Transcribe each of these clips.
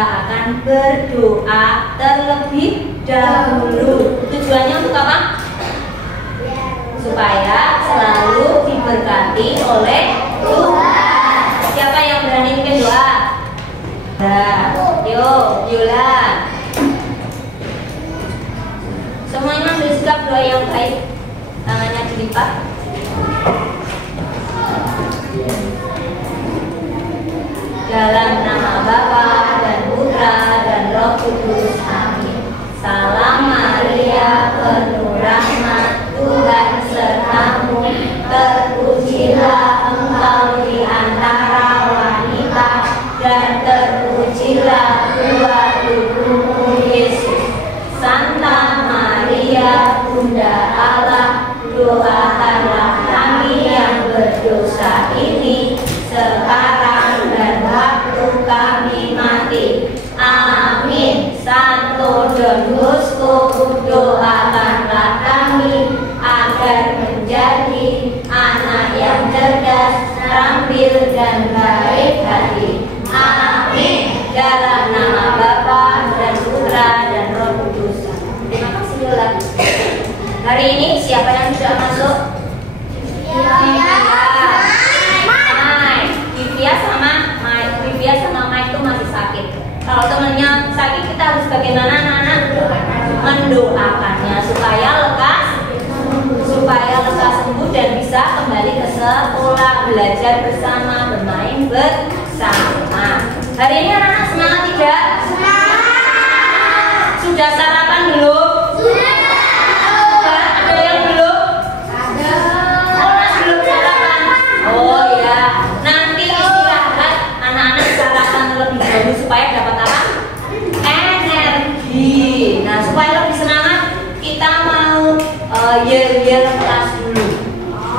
kita akan berdoa terlebih dahulu. Tujuannya untuk apa? Supaya selalu diberkati oleh Tuhan. Siapa yang berani bikin doa? Nah, yuk, Yola. Semuanya ambil sikap doa yang baik. Tangannya dilipat. Dalam nama Bapa dan Putra dan Roh Kudus. Amin. Salam Maria, penuh rahmat, Tuhan sertamu. Terpujilah engkau di antara wanita, dan terpujilah buah tubuhmu Yesus. Santa Maria, Bunda Allah, doakanlah kami yang berdosa ini sekarang dan waktu kami mati. Amin. Santo Don Bosco, doakanlah kami agar menjadi anak yang cerdas, terampil dan baik hati. Amin. Dalam nama Bapa dan Putra dan Roh Kudus. Terima kasih Yola. Hari ini siapa yang sudah masuk? Divya sama Mike itu masih sakit. Kalau temennya sakit, kita harus bagaimana anak-anak? Mendoakannya supaya lekas sembuh dan bisa kembali ke sekolah, belajar bersama, bermain bersama. Hari ini anak-anak semangat tidak? Sudah sarapan belum? Sudah. Ada yang belum? Ada. Oh, masih belum sarapan. Oh ya, nanti istirahat, anak-anak sarapan terlebih dahulu supaya dapat apa? Energi. Nah, supaya lebih semangat, kita mau yel-yel kelas dulu.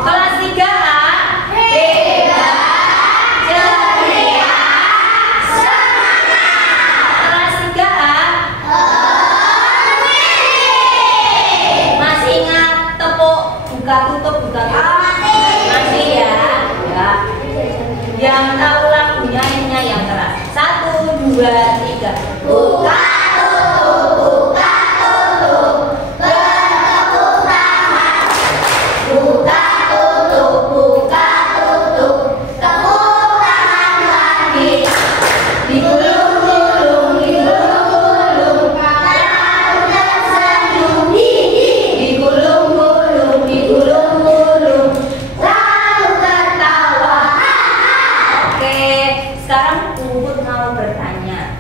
Kelas 3A. Hebat, ceria, semangat. Kelas 3A. Masih ingat tepuk buka tutup? Masih ya? Ya. Yang tahu lagunya ini yang keras. 1, 2, 3. Buka tutup, buka tutup, bertepuk tangan. Buka tutup, buka tutup, tepuk tangan lagi. Digulung-gulung, digulung-gulung, lalu tersenyum. Digulung-gulung, digulung-gulung, lalu tertawa. Oke, sekarang Puput mau bertanya.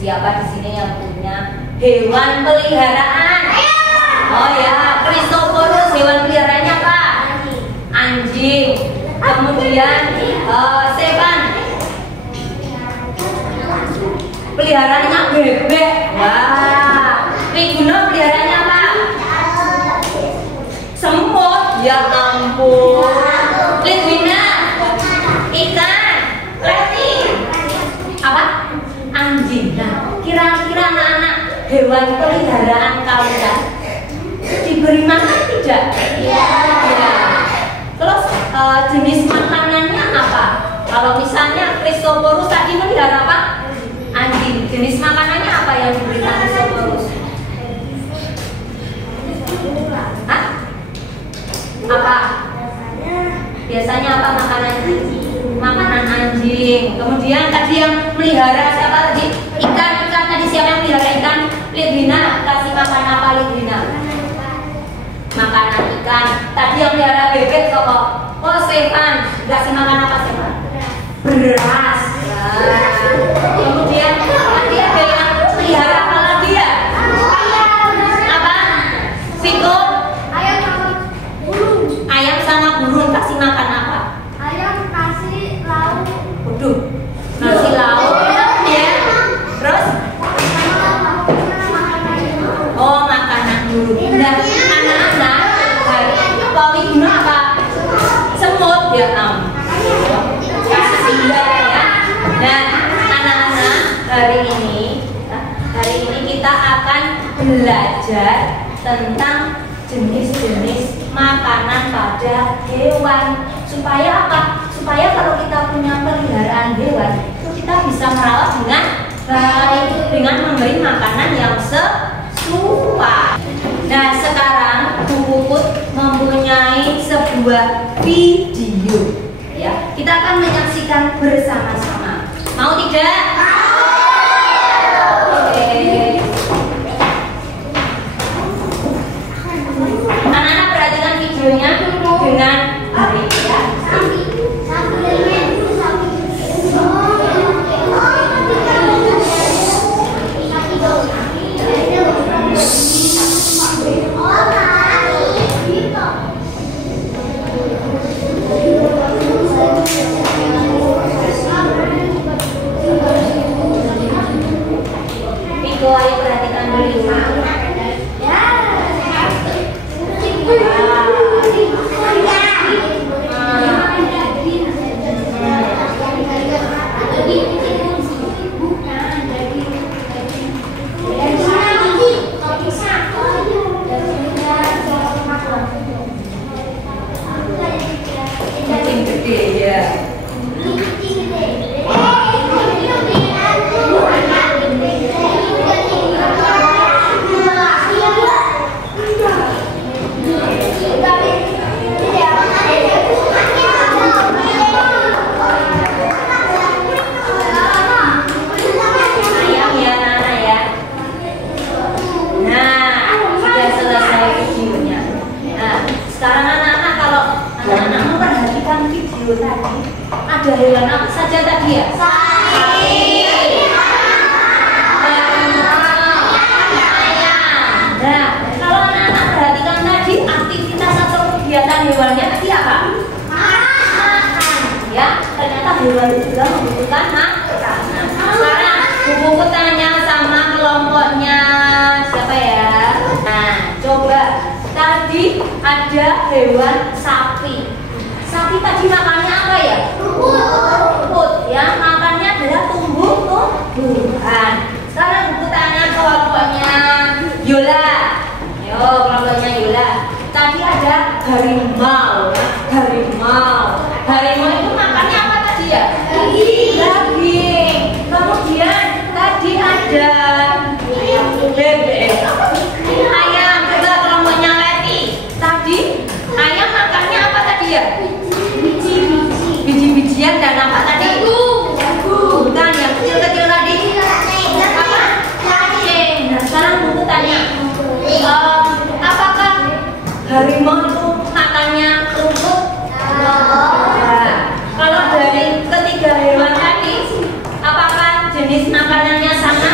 Siapa di sini yang punya hewan peliharaan? Oh ya, Christophorus, hewan peliharaannya apa? Anjing. Kemudian Stefan, peliharaannya bebek. Wah. Triguna peliharaannya apa? Semut. Ya ampun. Lidwina, ikan. Leti, apa? Anjing. Nah, kira-kira anak-anak hewan peliharaan kalian diberi makan tidak? Iya. Terus jenis makanannya apa? Kalau misalnya Christophorus tadi melihara apa? Anjing. Jenis makanannya apa yang diberikan Christophorus? Hah? Apa? Biasanya apa makanannya? Makanan anjing. Kemudian tadi yang melihara siapa tadi? Ikan tadi siapa yang melihara ikan? Lidwina, kasih makan apa Lidwina? Makanan ikan. Tadi yang melihara bebek siapa? Oh Stefan, kasih makan apa Stefan? Beras. Nah. Kemudian tadi ada yang melihara apa lagi ya? Apa? Viko? Ayam sama burung kasih makan apa? Nasi lauk ya. Terus makanan burung. Nah, anak-anak hari guna apa? Semut ya kasih ya. Nah, anak-anak hari ini kita akan belajar tentang jenis-jenis makanan pada hewan. Supaya apa? Supaya kalau kita punya peliharaan hewan, itu kita bisa merawat dengan Baik, dengan memberi makanan yang sesuai. Nah, sekarang Bu Puput mempunyai sebuah video. Ya, kita akan menyaksikan bersama-sama. Mau tidak? Oke. Anak-anak perhatikan videonya dengan baik ya. Ayo perhatikan dulu. Kucing gede ya. Tadi ada hewan apa saja tadi ya? Sapi, ayam. Nah, kalau anak-anak perhatikan tadi aktivitas atau kegiatan hewannya tadi apa? Makan. Ya, ternyata hewan itu juga membutuhkan makanan. Sekarang Bu Puput tanya sama kelompoknya siapa ya? Nah, coba tadi ada hewan sapi. Sapi tadi makannya apa ya? Rumput ya, makannya adalah tumbuh-tumbuhan. Sekarang Bu tanya kelompoknya Yola. Yo, kelompoknya Yola. Tadi ada harimau ya. Harimau itu makannya apa tadi ya? Daging. Kemudian tadi ada bebek. Ayam. Coba kelompoknya Leti. Tadi ayam makannya apa tadi ya? Biji-bijian dan apa tadi? Bukan, yang kecil-kecil tadi. Apa? Cacing. Nah, sekarang Bu tanya, apakah harimau itu makannya rumput? Nah, kalau dari ketiga hewan tadi, apakah jenis makanannya sama?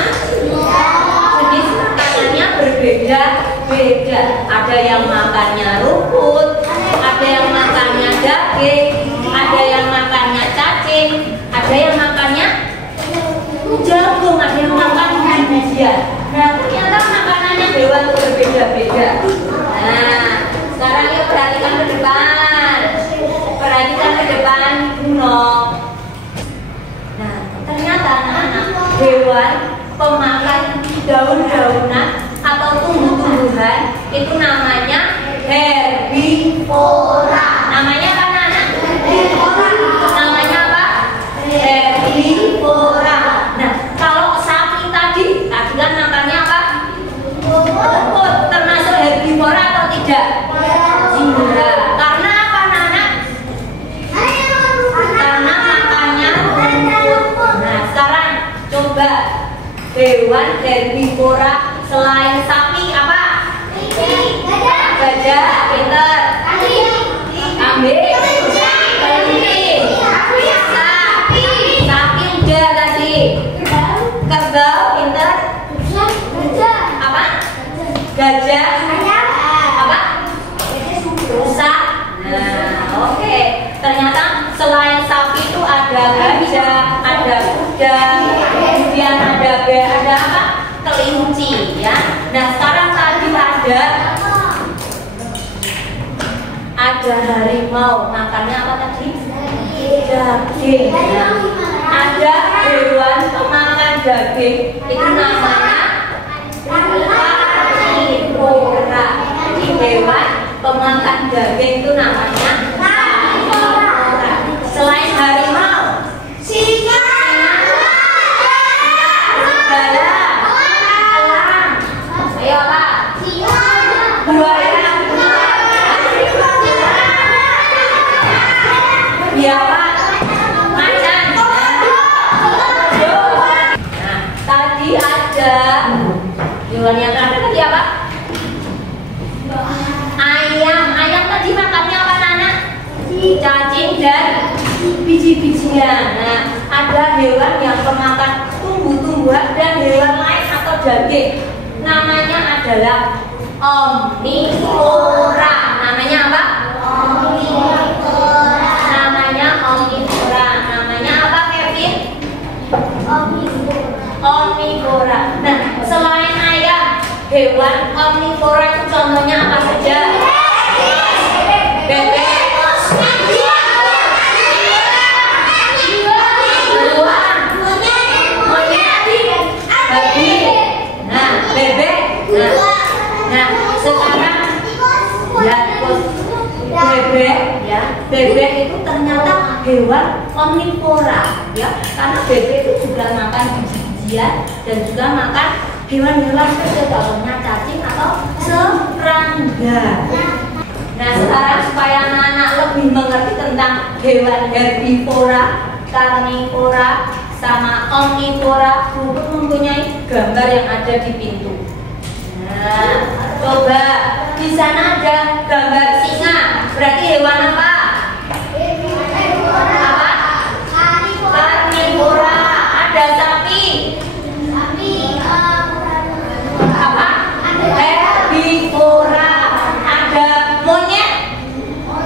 Jenis makanannya berbeda-beda. Ada yang makannya rumput, ada yang makannya daging, ada yang makannya cacing, ada yang makannya jagung, ada yang makan biji-bijian. Nah, ternyata makanannya hewan berbeda-beda. Nah, sekarang yuk perhatikan ke depan. Perhatikan ke depan, Bruno. Nah, ternyata anak-anak hewan pemakan daun-daunan atau tumbuh-tumbuhan itu namanya herbivora. Namanya apa anak-anak? Namanya apa? Herbivora. Nah, kalau sapi tadi kan makannya apa? Rumput. Termasuk herbivora atau tidak? Tidak. Karena apa anak-anak? Karena makannya rumput. Nah, sekarang coba hewan herbivora selain sapi apa? Gajah, pinter. Kambing, kelinci, sapi udah tadi. Kerbau, pinter. Apa? Gajah, apa? Rusa. Nah, oke. Ternyata selain sapi itu ada gajah, ada kuda, kemudian ada apa? Kelinci, ya. Nah, sekarang tadi ada harimau, makannya apa tadi? Daging. Nah, ada hewan pemakan daging, itu namanya herbivora. Jadi hewan pemakan daging itu namanya herbivora. Selain harimau, singa, apa? Macan. Nah, tadi ada hewan yang terakhir tadi apa? Ayam. Ayam tadi makannya apa, Nana? Cacing dan biji-bijian. Nah, ada hewan yang pemakan tumbuh-tumbuhan dan hewan lain atau daging. Namanya adalah omnivora. Namanya apa? Omnivora. Namanya omnivora. Namanya apa, Kevin? Omnivora. Nah, selain ayam, hewan omnivora itu contohnya apa saja? Bebek. Bebek itu ternyata hewan omnivora, ya, karena bebek itu juga makan biji-bijian dan juga makan hewan-hewan kecil, contohnya cacing atau serangga. Nah, sekarang supaya anak-anak lebih mengerti tentang hewan herbivora, karnivora, sama omnivora, buku mempunyai gambar yang ada di pintu. Nah, coba di sana ada gambar singa, berarti hewan apa? Apa? Karnivora. Ada sapi. Apa? Herbivora. Ada monyet.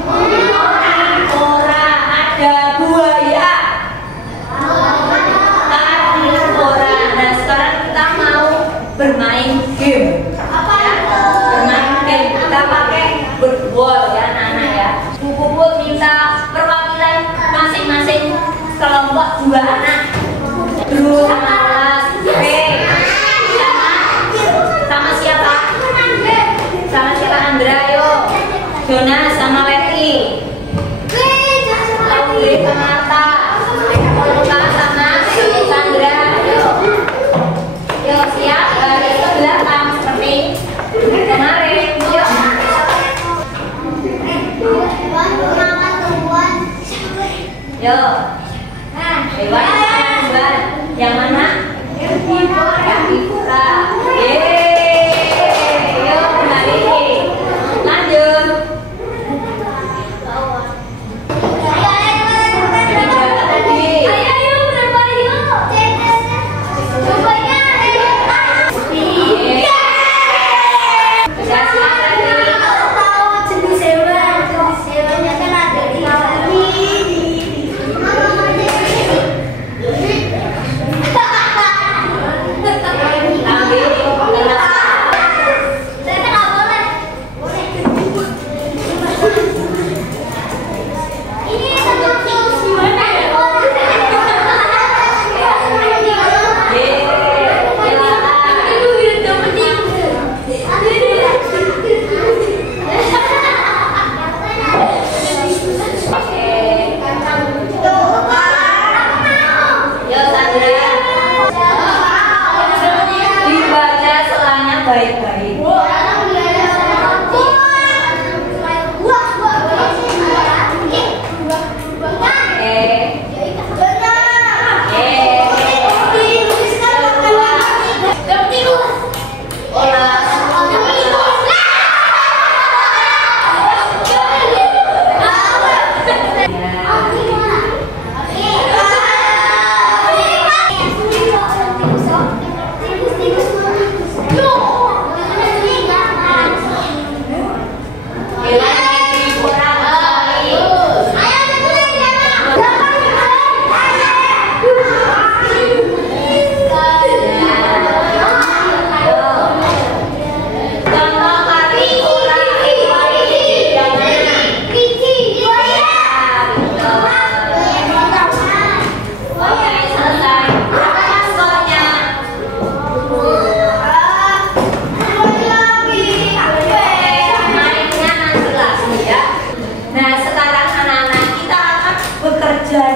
Omnivora. Ada buaya. Karnivora. Nah, sekarang kita mau bermain game. Bermain game kita pakai berbola ya, anak-anak ya. Bu Puput minta perwakilan masing-masing kelompok 2 anak. Dulu sama kelas B. Sama siapa? Sama siapa? Andra, yo. Jonas sama Leti. Lauli sama Arta. Luka sama Sandra. Yo, siap. Garis ke belakang seperti kemarin. Yuk. Yo. Hewan yang mana? Herbivora. Yeay. Yo, kembali. Lanjut.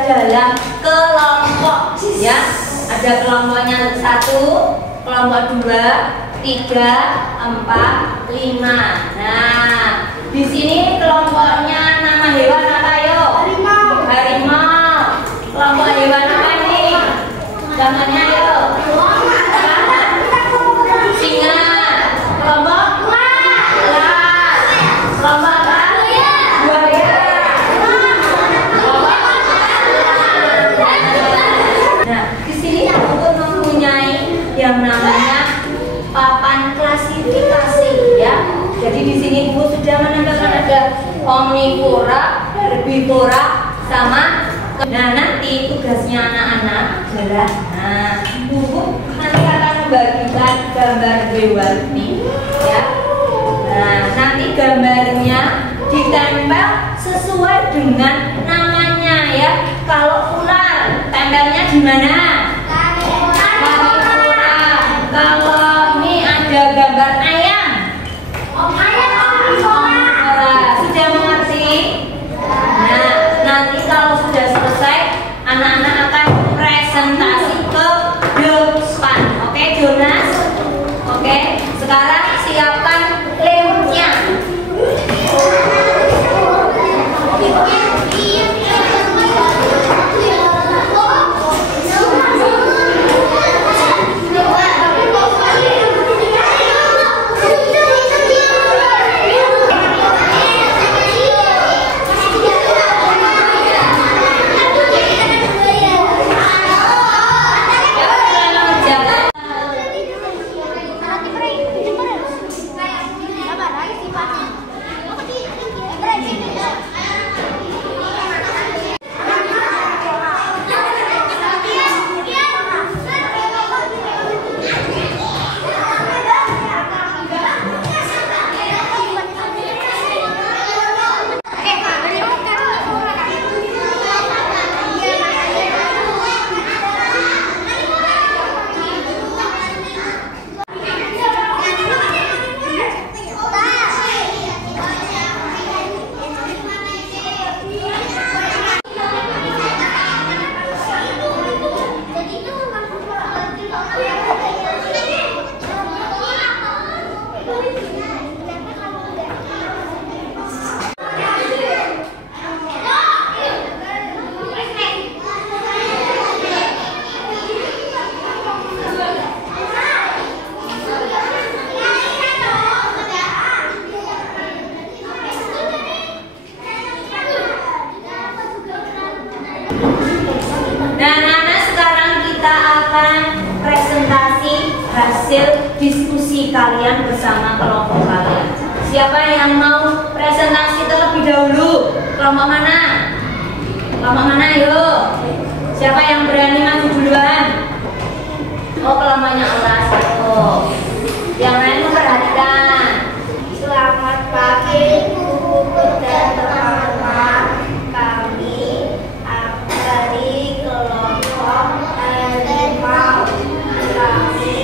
dalam kelompok ya. Ada kelompoknya 1, kelompok 2, 3, 4, 5. Nah, di sini kelompoknya nama hewan apa yo? Harimau. Harimau. Gambarnya ayo. Singa. Kelompok ular. Kelompok buaya. Nah, di sini untuk mempunyai yang namanya papan klasifikasi ya. Jadi di sini Ibu sudah menambahkan ada omnivora, herbivora, sama. Nah, nanti tugasnya anak-anak adalah Bu nanti akan membagikan gambar hewan ini ya. Nah, nanti gambarnya ditempel sesuai dengan namanya ya. Kalau ular, tempelnya di mana? Kalau ini ada gambar ayam, sudah mengerti? Nah, nanti kalau sudah selesai, anak-anak akan presentasi ke depan. Oke, Jonas? Oke, sekarang siapkan lemnya. Hasil diskusi kalian bersama kelompok kalian. Siapa yang mau presentasi terlebih dahulu? Kelompok mana? Kelompok mana? Yuk. Siapa yang berani maju duluan? Oh, kelompoknya Olas. Oh. Yang lain memperhatikan. Selamat pagi Bu dan teman-teman. Kami dari kelompok harimau. Kami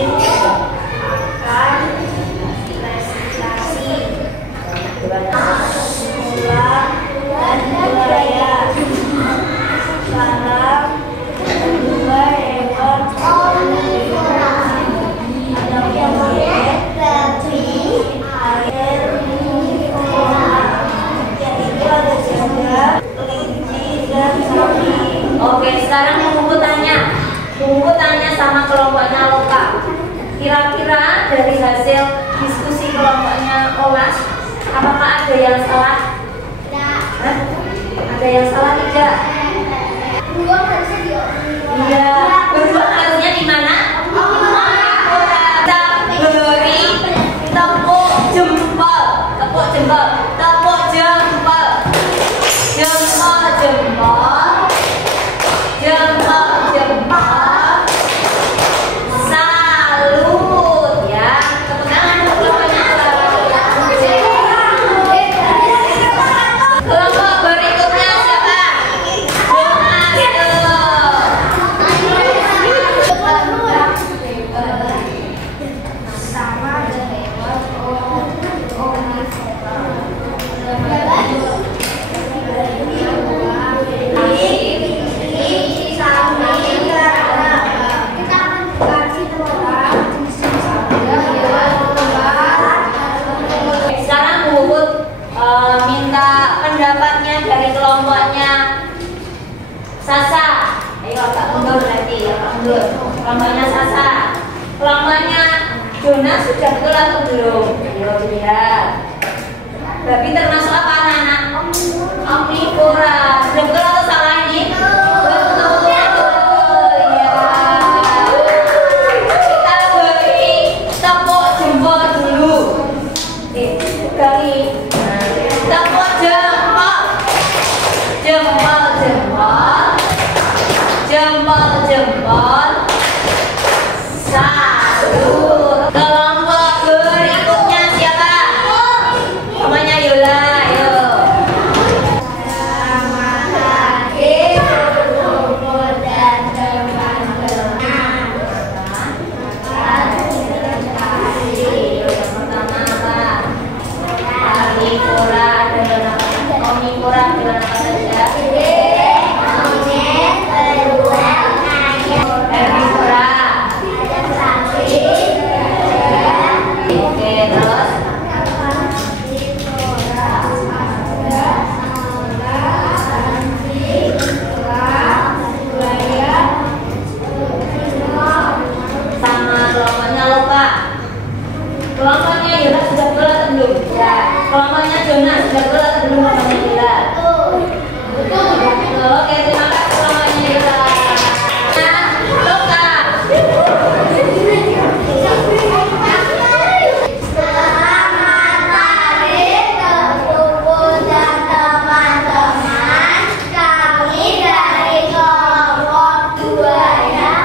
akan presentasi ular dan buaya. Salam dua ekor omnivora. Ada yang berarti herbivora. Yaitu ada juga kelinci dan sapi. Oke, sekarang Ibu tanya sama kelompoknya Loka. Kira-kira dari hasil diskusi kelompoknya Olas, apakah ada yang salah? Hah? Ada yang salah tidak? Beruang harusnya di omnivora. Iya, beruang harusnya di mana? Kita beri tepuk jempol, tepuk jempol, tepuk jempol, jempol, jempol, jempol, jempol, salut ya. Tepuk tangan untuk kelompoknya. Kelompok berikutnya siapa? Sama hewan omnivora. Sekarang Bu Puput minta pendapatnya dari kelompoknya Sasa. Ayo Kak Mundur nanti ya Kak mundur. Kelompoknya Sasa. Kelompoknya Jonas sudah betul atau belum? Ayo dilihat. Babi termasuk apa anak-anak? Omnivora. Sudah betul atau salah ini? Betul. Ya. Kita beri tepuk jempol dulu. Kali. Tepuk jempol. Jempol, jempol. Jempol, jempol. Salut. Kelompok berikutnya siapa? Namanya Yola, ayo. Selamat pagi, guru dan teman-teman. Yang pertama apa? Omnivora. Omnivora dengan apa saja? Herbivora. Oke, terus sama kelompoknya lupa. Kelompoknya Yola sudah betul atau belum? Ya. Kelompoknya Jonas sudah betul atau belum? Kelompoknya Yola. Betul. Oke, terima kasih kelompoknya Yola. Nah, lupa. Selamat pagi, guru dan teman-teman. Kami dari kelompok 2 ya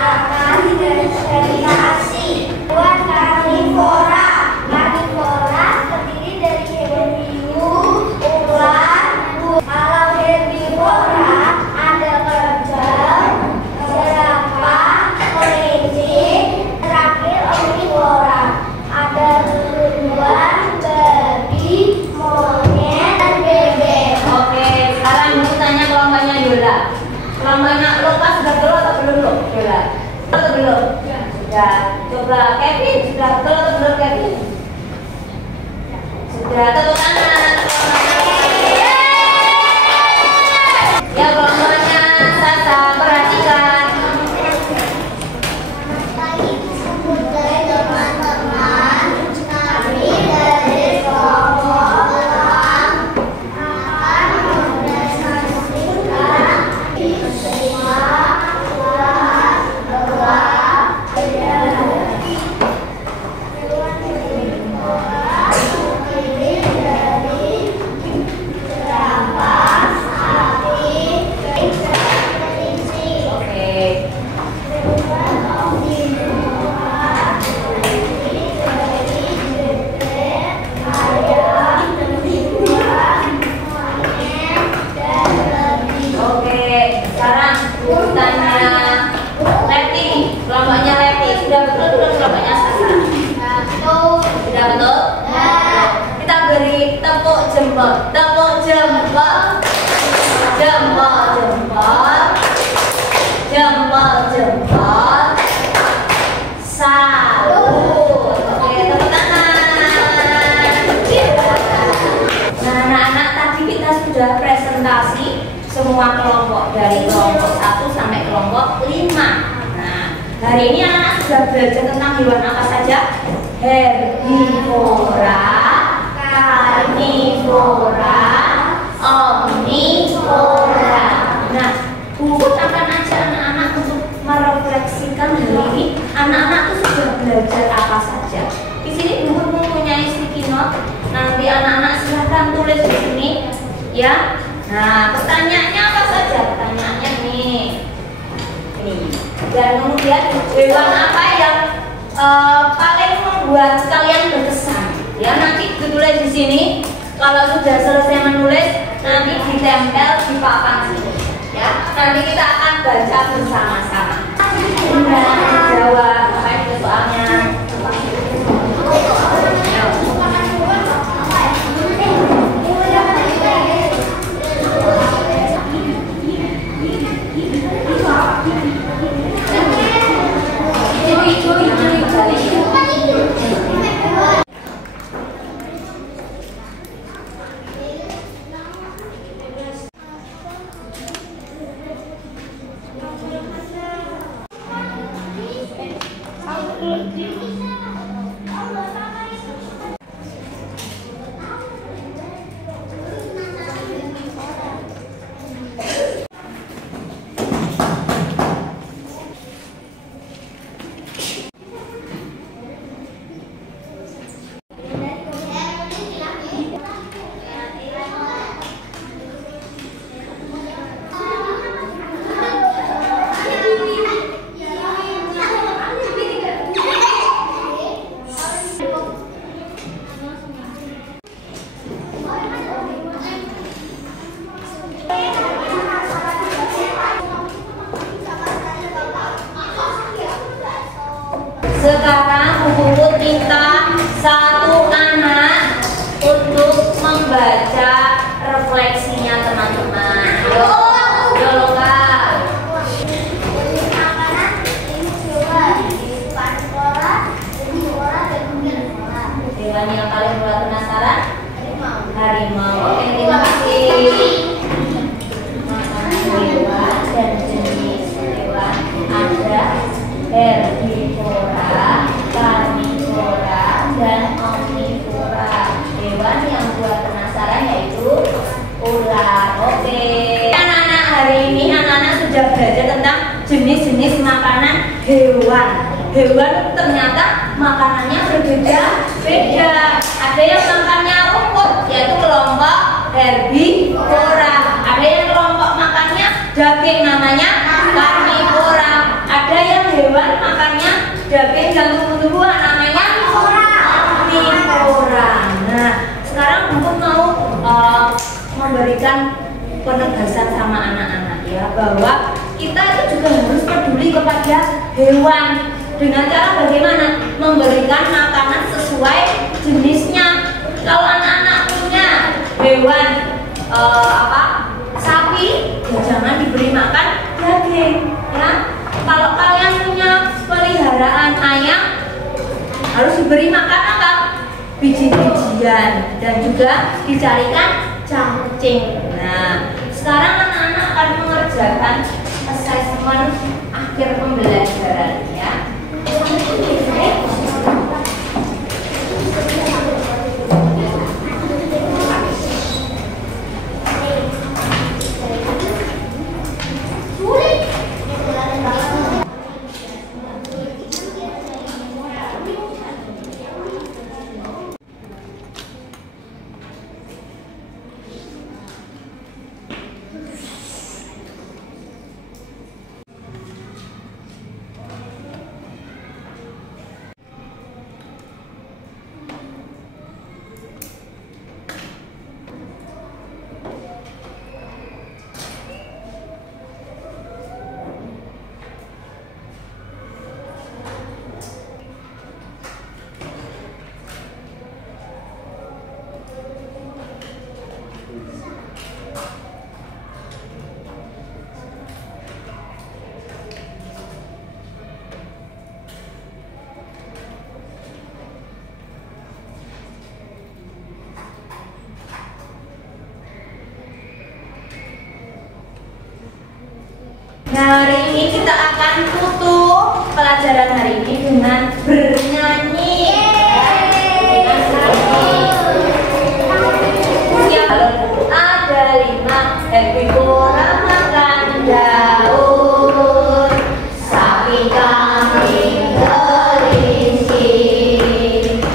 akan presentasi buat karnivora. Karnivora terdiri dari herbivora, ular, kalau herbivora ada kerbau, jerapah, kelinci, terakhir omnivora ada tumbuhan, babi, monyet, dan bebek. Oke, sekarang aku tanya kelompoknya Yola. Kelompoknya lupa sudah betul atau belum loh, Yola? Betul atau belum? Sudah. Coba Kevin, sudah betul atau belum Kevin? Sudah, tepuk tangan. Ya, kelompoknya Sasa, perhatikan. Pagi teman-teman, kami dari kelompok 6 akan mempresentasikan semua ular, beruang, terdiri dari jerapah, sapi, kelinci. Oke. Oke, sekarang urutannya Leti. Kelompoknya Leti sudah betul belum kelompoknya Sasa? Sudah betul? Kita beri tepuk jempol. Tepuk jempol. Jempol, jempol. Jempol, jempol. Salut. Oke, tepuk tangan. Nah, anak-anak, tadi kita sudah presentasi semua kelompok dari kelompok 1 sampai kelompok 5. Nah, hari ini anak-anak sudah belajar tentang hewan apa saja? Herbivora, karnivora, omnivora. Nah, buku akan ajak anak-anak untuk merefleksikan hari ini. Anak-anak tuh sudah belajar apa saja. Di sini buku mempunyai sticky note. Nanti anak-anak silahkan tulis di sini, ya. Nah, pertanyaannya apa saja? Pertanyaannya nih. Ini. Dan kemudian hewan apa yang paling membuat kalian berkesan? Ya, nanti ditulis di sini. Kalau sudah selesai menulis, nanti ditempel di papan sini. Ya, nanti kita akan baca bersama-sama. Nah, jawab apa itu soalnya? Sekarang Bu minta satu anak untuk membaca refleksinya teman-teman. Yo, Kak. Hewan yang paling buat penasaran? Harimau. Oke, terima kasih. Makanan hewan dan jenis hewan ada herbivora, karnivora, dan omnivora. Hewan yang buat penasaran yaitu ular. Oke. Anak-anak, hari ini anak-anak sudah belajar tentang jenis-jenis makanan hewan. Hewan ternyata makanannya berbeda-beda. Ada yang makannya rumput, yaitu kelompok herbivora. Ada yang kelompok makannya daging, namanya karnivora. Ada yang hewan makannya daging dan tumbuh-tumbuhan, namanya omnivora. Nah, sekarang Bungkus mau memberikan penegasan sama anak-anak ya, bahwa kita itu juga harus peduli kepada hewan. Dengan cara bagaimana? Memberikan makanan sesuai jenisnya. Kalau anak-anak punya hewan sapi, ya jangan diberi makan daging ya. Kalau kalian punya peliharaan ayam, harus diberi makan apa? Biji-bijian, dan juga dicarikan cacing. Nah, sekarang anak-anak akan mengerjakan assessment akhir pembelajaran ya. Nah, hari ini kita akan tutup pelajaran hari ini dengan bernyanyi. Ada 5 herbivora makan daun, sapi, kambing, kelinci.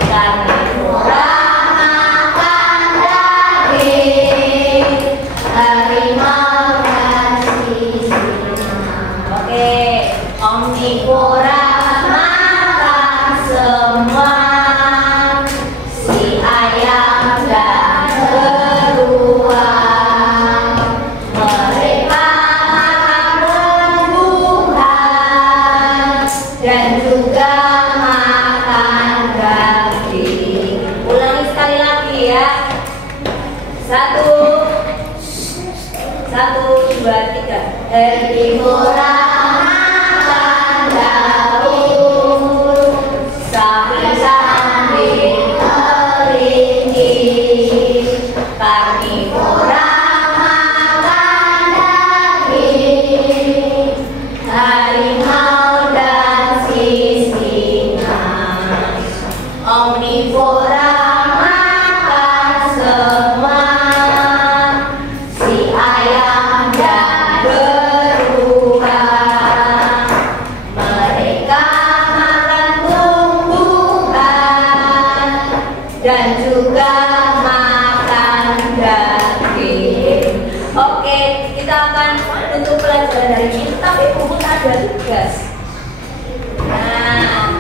Karnivora makan daging, harimau dan sisir. Oke, omnivora makan semua, si ayam dan beruang. Mereka makan tumbuhan dan juga makan daging. Ulangi sekali lagi ya. 1, 2, 3. Herbivora makan daun, sapi, kambing, kelinci. Karnivora makan daging, harimau dan sisinga. tutup pelajaran hari ini, tapi Puput ada tugas. Nah,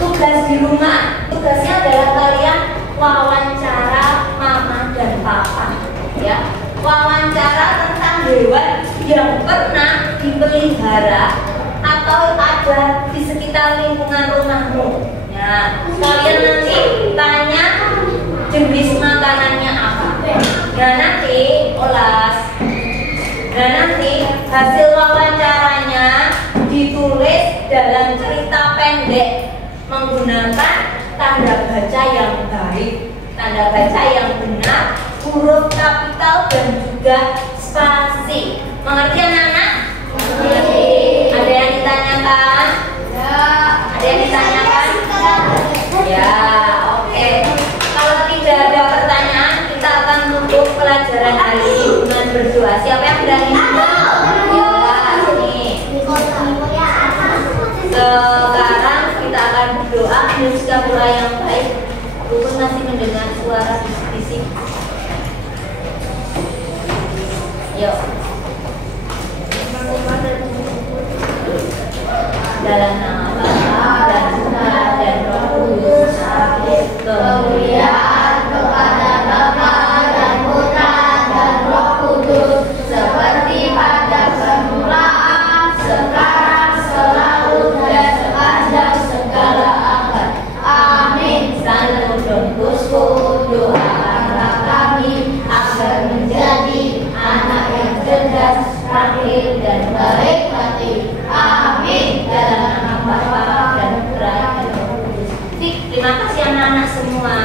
tugas di rumah, tugasnya adalah kalian wawancara mama dan papa, ya. Wawancara tentang hewan yang pernah dipelihara atau ada di sekitar lingkungan rumahmu. Ya, kalian nanti tanya jenis makanannya apa. Dan nanti ulas. Dan nanti hasil wawancaranya ditulis dalam cerita pendek menggunakan tanda baca yang baik, tanda baca yang benar, huruf kapital dan juga spasi. Mengerti anak-anak? Mengerti. Ada yang ditanyakan? Ya. Ada yang ditanyakan? Ya, oke. Kalau tidak ada pertanyaan, kita akan tutup pelajaran hari ini dengan berdoa. Siapa yang berani? Sekarang kita akan berdoa dengan skapula yang baik. Puput masih mendengar suara bisik-bisik. Yuk. Dalam nama Bapa dan Putra dan Roh Kudus. Kemuliaan kepada Bapa dan Putra dan Roh Kudus, seperti pada permulaan, sekarang, selalu, dan sepanjang segala abad. Amin. Santo Don Bosco, doakanlah kami agar menjadi anak yang cerdas, terakhir, dan baik hati. Amin. Dalam nama Bapa dan Putra dan Roh Kudus. Terima kasih anak-anak semua.